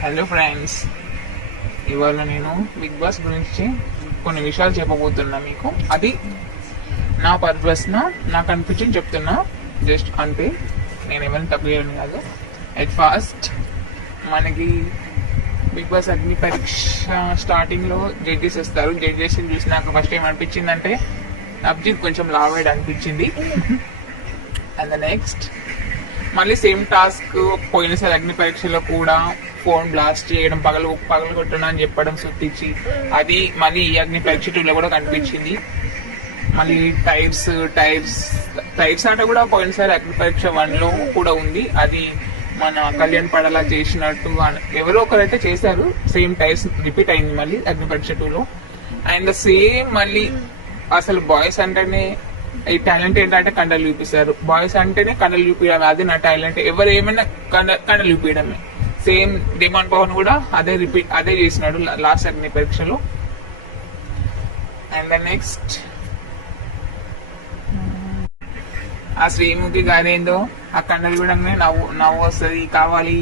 Hello friends, ఇవాళ నేను big boss గురించి కొన్ని విషయాలు చెప్పబోతున్నా మీకు. అది నా పర్పస్న నాకు అనిపించింది చెప్తున్నా. జస్ట్ అంటే నేను ఏమైనా తప్పు చేయను కాదు. అట్ ఫస్ట్ మనకి బిగ్ బాస్ అగ్ని పరీక్ష స్టార్టింగ్లో జడ్జెస్ వస్తారు. జడ్జెస్ చూసి నాకు ఫస్ట్ ఏమనిపించింది అంటే అభిజిత్ కొంచెం లావేడ్ అనిపించింది. అండ్ ద నెక్స్ట్ మళ్ళీ సేమ్ టాస్క్ పోయినసారి అగ్ని పరీక్షలో కూడా ఫోన్ బ్లాస్ట్ చేయడం, పగలు కొట్టడం అని చెప్పడం సుత్తిచ్చి, అది మళ్ళీ ఈ అగ్ని పరీక్ష 2లో కూడా కనిపించింది. మళ్ళీ టైర్స్ ఆట కూడా పోయినసారి అగ్ని పరీక్ష 1లో కూడా ఉంది. అది మన కళ్యాణ్ పడలా చేసినట్టు ఎవరో ఒకరైతే చేశారు. సేమ్ టైర్స్ రిపీట్ అయింది మళ్ళీ అగ్ని పరీక్ష 2లో. అండ్ సేమ్ మళ్ళీ అసలు బాయ్స్ అంటేనే ఈ టాలెంట్ ఏంటంటే కండలు చూపిస్తారు. బాయ్స్ అంటేనే కండలు చూపించడం, అది నా టాలెంట్. ఎవరు ఏమైనా కండలు చూపించడమే. సేమ్ డిమాండ్ పవన్ కూడా అదే చేసినాడు లాస్ట్ అగ్ని పరీక్షలో. అండ్ నెక్స్ట్ ఆ శ్రీముఖి గారేందో ఆ కండలు చూడగానే నవ్వు వస్తుంది కావాలి